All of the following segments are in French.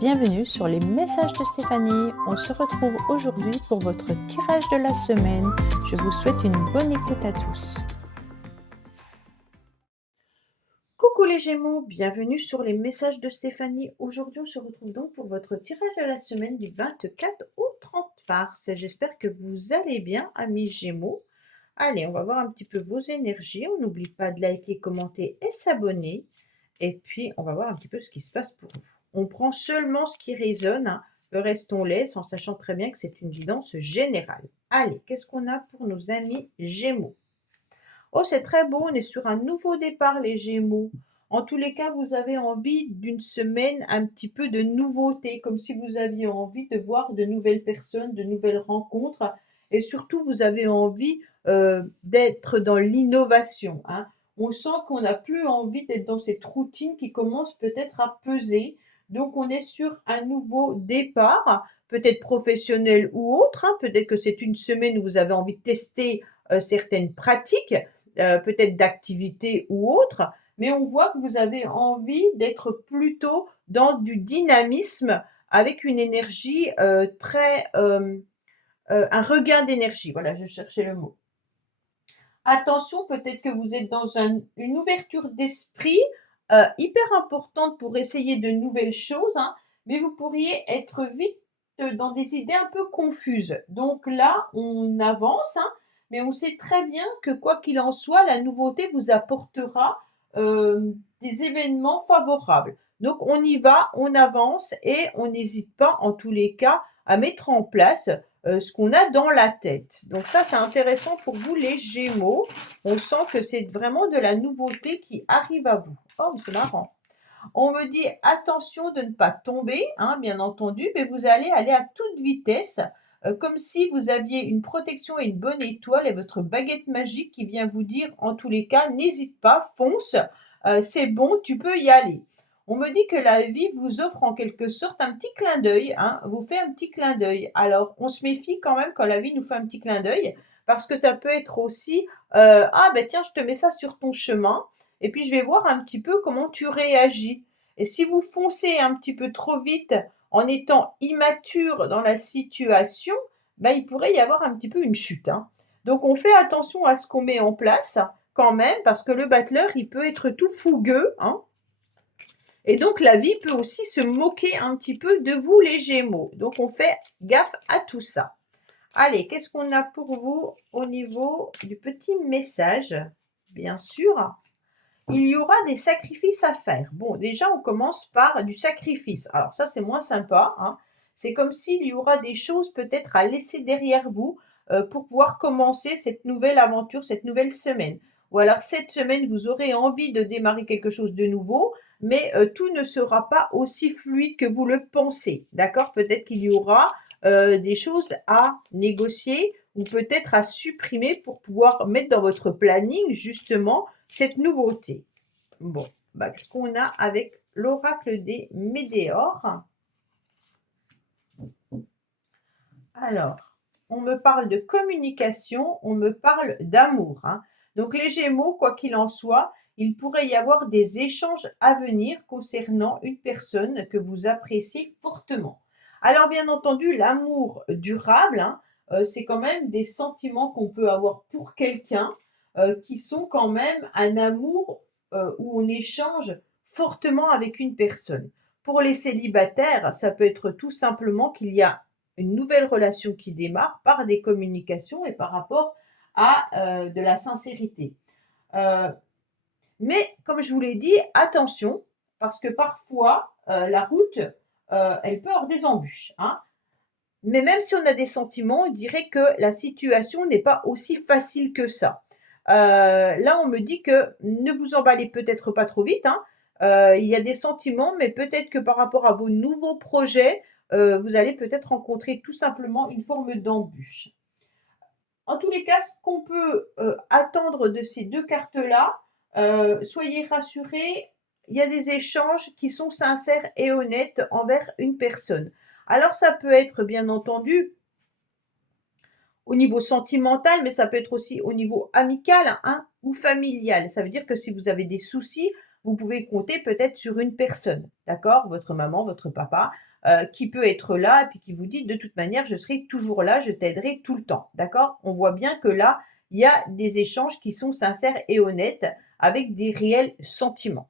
Bienvenue sur les messages de Stéphanie. On se retrouve aujourd'hui pour votre tirage de la semaine. Je vous souhaite une bonne écoute à tous. Coucou les Gémeaux, bienvenue sur les messages de Stéphanie. Aujourd'hui, on se retrouve donc pour votre tirage de la semaine du 24 au 30 mars. J'espère que vous allez bien, amis Gémeaux. Allez, on va voir un petit peu vos énergies. On n'oublie pas de liker, commenter et s'abonner. Et puis, on va voir un petit peu ce qui se passe pour vous. On prend seulement ce qui résonne. Le reste, on laisse en sachant très bien que c'est une guidance générale. Allez, qu'est-ce qu'on a pour nos amis Gémeaux? Oh, c'est très beau, on est sur un nouveau départ, les Gémeaux. En tous les cas, vous avez envie d'une semaine un petit peu de nouveauté, comme si vous aviez envie de voir de nouvelles personnes, de nouvelles rencontres, et surtout, vous avez envie d'être dans l'innovation, hein. On sent qu'on n'a plus envie d'être dans cette routine qui commence peut-être à peser. Donc, on est sur un nouveau départ, peut-être professionnel ou autre, hein. Peut-être que c'est une semaine où vous avez envie de tester certaines pratiques, peut-être d'activités ou autres, mais on voit que vous avez envie d'être plutôt dans du dynamisme avec une énergie un regain d'énergie. Voilà, je cherchais le mot. Attention, peut-être que vous êtes dans une ouverture d'esprit hyper importante pour essayer de nouvelles choses, hein, mais vous pourriez être vite dans des idées un peu confuses. Donc là, on avance, hein, mais on sait très bien que quoi qu'il en soit, la nouveauté vous apportera des événements favorables. Donc on y va, on avance et on n'hésite pas en tous les cas à mettre en place ce qu'on a dans la tête. Donc ça, c'est intéressant pour vous les Gémeaux. On sent que c'est vraiment de la nouveauté qui arrive à vous. Oh, c'est marrant. On me dit attention de ne pas tomber, hein, bien entendu, mais vous allez aller à toute vitesse, comme si vous aviez une protection et une bonne étoile et votre baguette magique qui vient vous dire, en tous les cas, n'hésite pas, fonce, c'est bon, tu peux y aller. On me dit que la vie vous offre en quelque sorte un petit clin d'œil, hein, vous fait un petit clin d'œil. Alors, on se méfie quand même quand la vie nous fait un petit clin d'œil, parce que ça peut être aussi, ah ben tiens, je te mets ça sur ton chemin, et puis je vais voir un petit peu comment tu réagis. Et si vous foncez un petit peu trop vite en étant immature dans la situation, ben, il pourrait y avoir un petit peu une chute, hein. Donc on fait attention à ce qu'on met en place quand même, parce que le battleur, il peut être tout fougueux, hein. Et donc la vie peut aussi se moquer un petit peu de vous les Gémeaux. Donc on fait gaffe à tout ça. Allez, qu'est-ce qu'on a pour vous au niveau du petit message? Bien sûr, il y aura des sacrifices à faire. Bon, déjà, on commence par du sacrifice. Alors ça, c'est moins sympa, hein. C'est comme s'il y aura des choses peut-être à laisser derrière vous pour pouvoir commencer cette nouvelle aventure, cette nouvelle semaine. Ou alors cette semaine, vous aurez envie de démarrer quelque chose de nouveau, mais tout ne sera pas aussi fluide que vous le pensez. D'accord? Peut-être qu'il y aura des choses à négocier ou peut-être à supprimer pour pouvoir mettre dans votre planning justement cette nouveauté. Bon, bah, qu'est-ce qu'on a avec l'oracle des Médéores? Alors, on me parle de communication, on me parle d'amour, hein. Donc les Gémeaux, quoi qu'il en soit, il pourrait y avoir des échanges à venir concernant une personne que vous appréciez fortement. Alors bien entendu, l'amour durable, hein, c'est quand même des sentiments qu'on peut avoir pour quelqu'un qui sont quand même un amour où on échange fortement avec une personne. Pour les célibataires, ça peut être tout simplement qu'il y a une nouvelle relation qui démarre par des communications et par rapport à de la sincérité. Euh, mais comme je vous l'ai dit, attention, parce que parfois, la route, elle peut avoir des embûches, hein. Mais même si on a des sentiments, on dirait que la situation n'est pas aussi facile que ça. Là, on me dit que ne vous emballez peut-être pas trop vite, hein. Il y a des sentiments, mais peut-être que par rapport à vos nouveaux projets, vous allez peut-être rencontrer tout simplement une forme d'embûche. En tous les cas, ce qu'on peut attendre de ces deux cartes-là, soyez rassurés, il y a des échanges qui sont sincères et honnêtes envers une personne. Alors ça peut être bien entendu au niveau sentimental, mais ça peut être aussi au niveau amical, hein, ou familial. Ça veut dire que si vous avez des soucis, vous pouvez compter peut-être sur une personne, d'accord? Votre maman, votre papa, qui peut être là et puis qui vous dit: «De toute manière, je serai toujours là, je t'aiderai tout le temps». D'accord? On voit bien que là, il y a des échanges qui sont sincères et honnêtes avec des réels sentiments.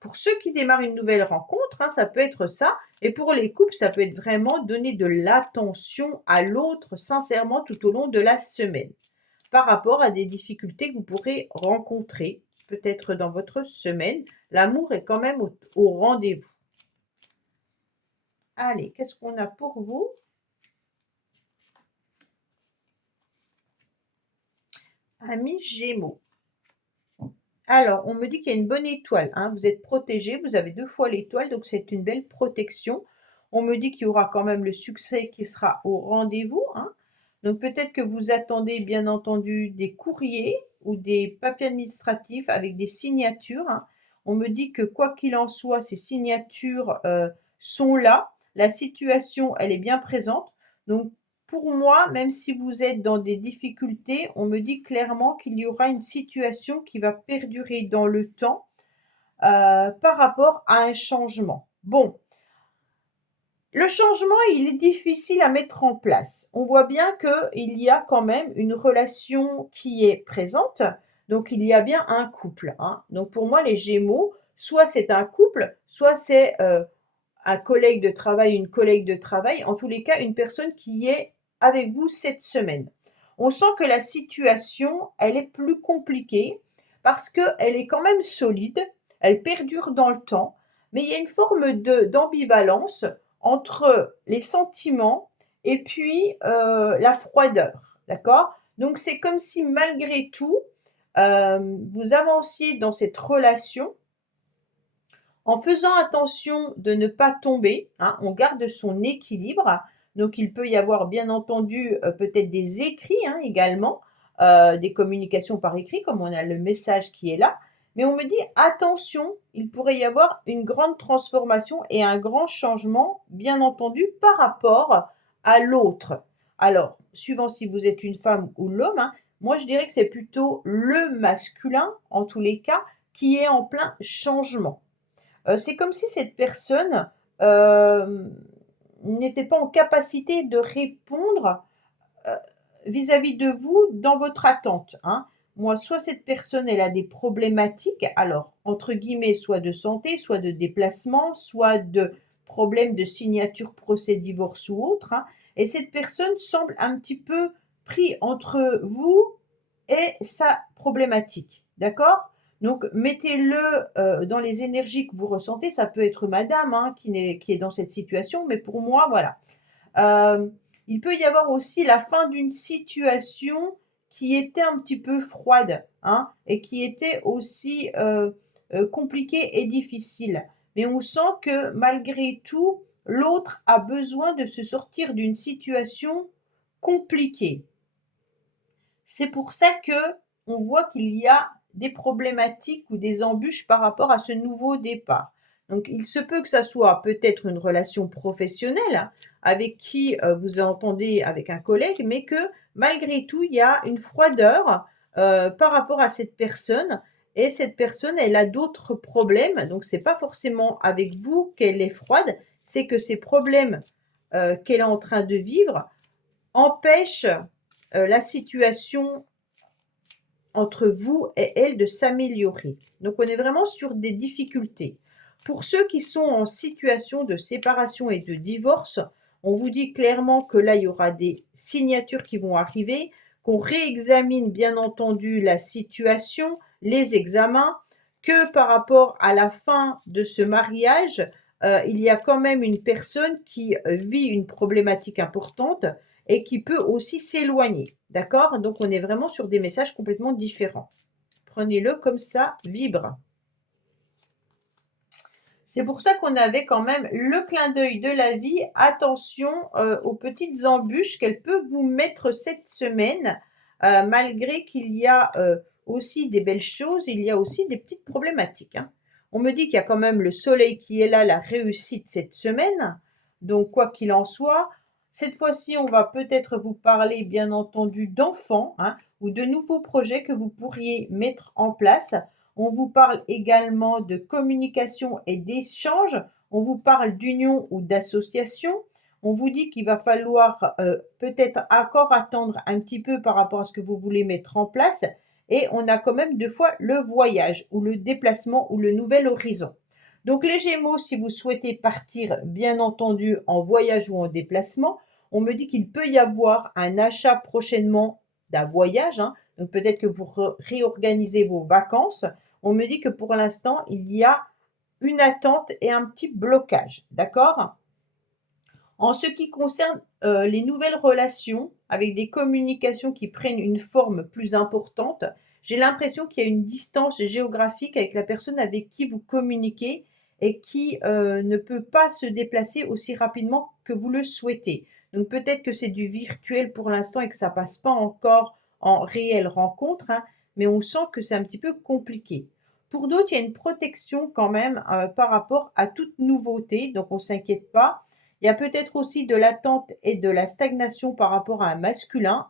Pour ceux qui démarrent une nouvelle rencontre, hein, ça peut être ça. Et pour les couples, ça peut être vraiment donner de l'attention à l'autre sincèrement tout au long de la semaine, par rapport à des difficultés que vous pourrez rencontrer, peut-être dans votre semaine. L'amour est quand même au rendez-vous. Allez, qu'est-ce qu'on a pour vous? Amis Gémeaux. Alors, on me dit qu'il y a une bonne étoile, hein. Vous êtes protégé, vous avez 2 fois l'étoile, donc c'est une belle protection. On me dit qu'il y aura quand même le succès qui sera au rendez-vous, hein. Donc peut-être que vous attendez bien entendu des courriers ou des papiers administratifs avec des signatures, hein. On me dit que quoi qu'il en soit, ces signatures sont là. La situation, elle est bien présente. Donc pour moi, même si vous êtes dans des difficultés, on me dit clairement qu'il y aura une situation qui va perdurer dans le temps par rapport à un changement. Bon, le changement, il est difficile à mettre en place. On voit bien qu'il y a quand même une relation qui est présente. Donc, il y a bien un couple, hein. Donc, pour moi, les Gémeaux, soit c'est un couple, soit c'est un collègue de travail, une collègue de travail. En tous les cas, une personne qui est avec vous cette semaine. On sent que la situation, elle est plus compliquée parce qu'elle est quand même solide, elle perdure dans le temps, mais il y a une forme d'ambivalence entre les sentiments et puis la froideur, d'accord? Donc c'est comme si malgré tout, vous avanciez dans cette relation en faisant attention de ne pas tomber, hein, on garde son équilibre. Donc il peut y avoir bien entendu peut-être des écrits, hein, également, des communications par écrit, comme on a le message qui est là. Mais on me dit attention, il pourrait y avoir une grande transformation et un grand changement, bien entendu, par rapport à l'autre. Alors, suivant si vous êtes une femme ou l'homme, hein, moi je dirais que c'est plutôt le masculin, en tous les cas, qui est en plein changement. C'est comme si cette personne, n'était pas en capacité de répondre, heu, vis-à-vis de vous dans votre attente, hein. Moi, soit cette personne, elle a des problématiques, alors entre guillemets, soit de santé, soit de déplacement, soit de problèmes de signature procès divorce ou autre, hein, et cette personne semble un petit peu pris entre vous et sa problématique, d'accord? Donc mettez-le, dans les énergies que vous ressentez. Ça peut être madame, hein, qui est dans cette situation, mais pour moi, voilà. Il peut y avoir aussi la fin d'une situation qui était un petit peu froide, hein, et qui était aussi, compliquée et difficile. Mais on sent que malgré tout, l'autre a besoin de se sortir d'une situation compliquée. C'est pour ça que on voit qu'il y a des problématiques ou des embûches par rapport à ce nouveau départ. Donc il se peut que ça soit peut-être une relation professionnelle, hein, avec qui, vous entendez avec un collègue, mais que malgré tout, il y a une froideur, par rapport à cette personne et cette personne, elle a d'autres problèmes. Donc c'est pas forcément avec vous qu'elle est froide, c'est que ces problèmes, qu'elle est en train de vivre empêchent la situation entre vous et elle de s'améliorer. Donc on est vraiment sur des difficultés. Pour ceux qui sont en situation de séparation et de divorce, on vous dit clairement que là, il y aura des signatures qui vont arriver, qu'on réexamine bien entendu la situation, les examens, que par rapport à la fin de ce mariage, il y a quand même une personne qui vit une problématique importante et qui peut aussi s'éloigner. D'accord? Donc on est vraiment sur des messages complètement différents. Prenez-le comme ça vibre. C'est pour ça qu'on avait quand même le clin d'œil de la vie. Attention aux petites embûches qu'elle peut vous mettre cette semaine, malgré qu'il y a aussi des belles choses, il y a aussi des petites problématiques, hein. On me dit qu'il y a quand même le soleil qui est là, la réussite cette semaine. Donc quoi qu'il en soit, cette fois-ci, on va peut-être vous parler bien entendu d'enfants, hein, ou de nouveaux projets que vous pourriez mettre en place. On vous parle également de communication et d'échange. On vous parle d'union ou d'association. On vous dit qu'il va falloir peut-être encore attendre un petit peu par rapport à ce que vous voulez mettre en place. Et on a quand même deux fois le voyage ou le déplacement ou le nouvel horizon. Donc les Gémeaux, si vous souhaitez partir, bien entendu, en voyage ou en déplacement, on me dit qu'il peut y avoir un achat prochainement d'un voyage. Donc peut-être que vous réorganisez vos vacances. On me dit que pour l'instant, il y a une attente et un petit blocage. D'accord? En ce qui concerne les nouvelles relations, avec des communications qui prennent une forme plus importante, j'ai l'impression qu'il y a une distance géographique avec la personne avec qui vous communiquez et qui ne peut pas se déplacer aussi rapidement que vous le souhaitez. Donc peut-être que c'est du virtuel pour l'instant et que ça passe pas encore en réelle rencontre, mais on sent que c'est un petit peu compliqué. Pour d'autres, il y a une protection quand même par rapport à toute nouveauté, donc on ne s'inquiète pas. Il y a peut-être aussi de l'attente et de la stagnation par rapport à un masculin.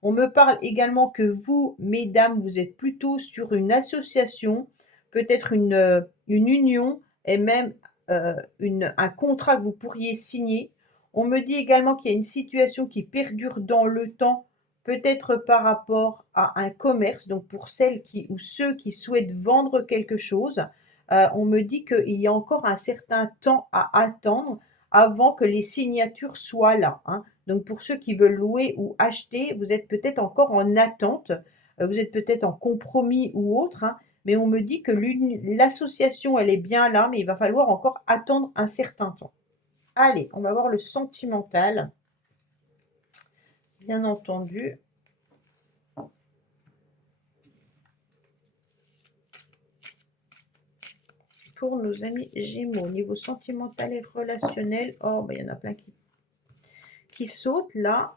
On me parle également que vous, mesdames, vous êtes plutôt sur une association, peut-être une union et même un contrat que vous pourriez signer. On me dit également qu'il y a une situation qui perdure dans le temps, peut-être par rapport à un commerce, donc pour celles qui ou ceux qui souhaitent vendre quelque chose. On me dit qu'il y a encore un certain temps à attendre avant que les signatures soient là. Donc pour ceux qui veulent louer ou acheter, vous êtes peut-être encore en attente, vous êtes peut-être en compromis ou autre, mais on me dit que l'association, elle est bien là, mais il va falloir encore attendre un certain temps. Allez, on va voir le sentimental. Bien entendu. Pour nos amis Gémeaux, au niveau sentimental et relationnel, oh, il y en a plein qui sautent là.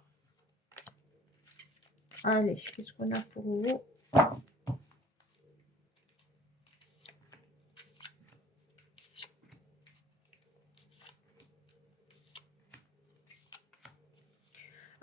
Allez, qu'est-ce qu'on a pour vous?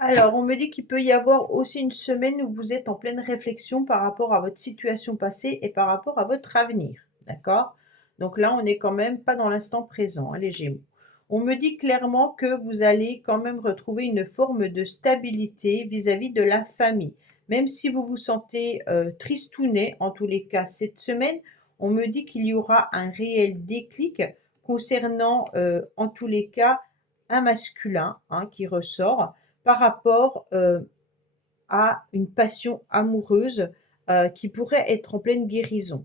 Alors, on me dit qu'il peut y avoir aussi une semaine où vous êtes en pleine réflexion par rapport à votre situation passée et par rapport à votre avenir. D'accord? Donc là, on n'est quand même pas dans l'instant présent, les Gémeaux. On me dit clairement que vous allez quand même retrouver une forme de stabilité vis-à-vis de la famille. Même si vous vous sentez tristounet, en tous les cas, cette semaine, on me dit qu'il y aura un réel déclic concernant, en tous les cas, un masculin qui ressort par rapport à une passion amoureuse qui pourrait être en pleine guérison.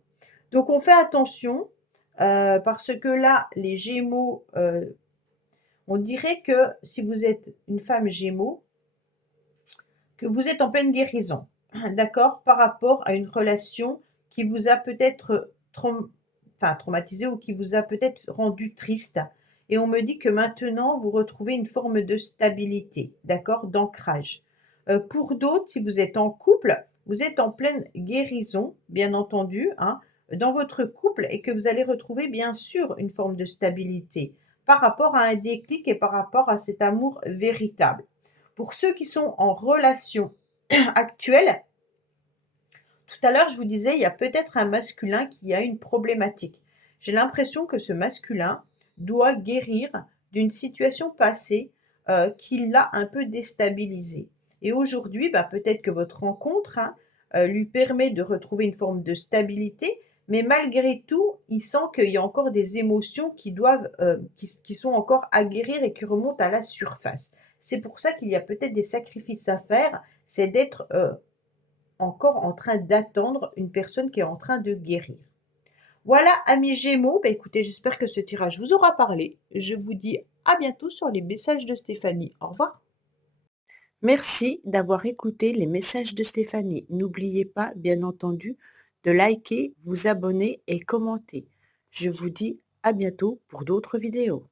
Donc on fait attention parce que là, les Gémeaux, on dirait que si vous êtes une femme Gémeaux, que vous êtes en pleine guérison, d'accord, par rapport à une relation qui vous a peut-être traumatisé ou qui vous a peut-être rendu triste. Et on me dit que maintenant, vous retrouvez une forme de stabilité, d'accord, d'ancrage. Pour d'autres, si vous êtes en couple, vous êtes en pleine guérison, bien entendu, dans votre couple et que vous allez retrouver bien sûr une forme de stabilité par rapport à un déclic et par rapport à cet amour véritable. Pour ceux qui sont en relation actuelle, tout à l'heure, je vous disais, il y a peut-être un masculin qui a une problématique. J'ai l'impression que ce masculin doit guérir d'une situation passée qui l'a un peu déstabilisé. Et aujourd'hui, peut-être que votre rencontre lui permet de retrouver une forme de stabilité, mais malgré tout, il sent qu'il y a encore des émotions qui sont encore à guérir et qui remontent à la surface. C'est pour ça qu'il y a peut-être des sacrifices à faire, c'est d'être encore en train d'attendre une personne qui est en train de guérir. Voilà, amis Gémeaux, écoutez, j'espère que ce tirage vous aura parlé. Je vous dis à bientôt sur les messages de Stéphanie. Au revoir. Merci d'avoir écouté les messages de Stéphanie. N'oubliez pas, bien entendu, de liker, vous abonner et commenter. Je vous dis à bientôt pour d'autres vidéos.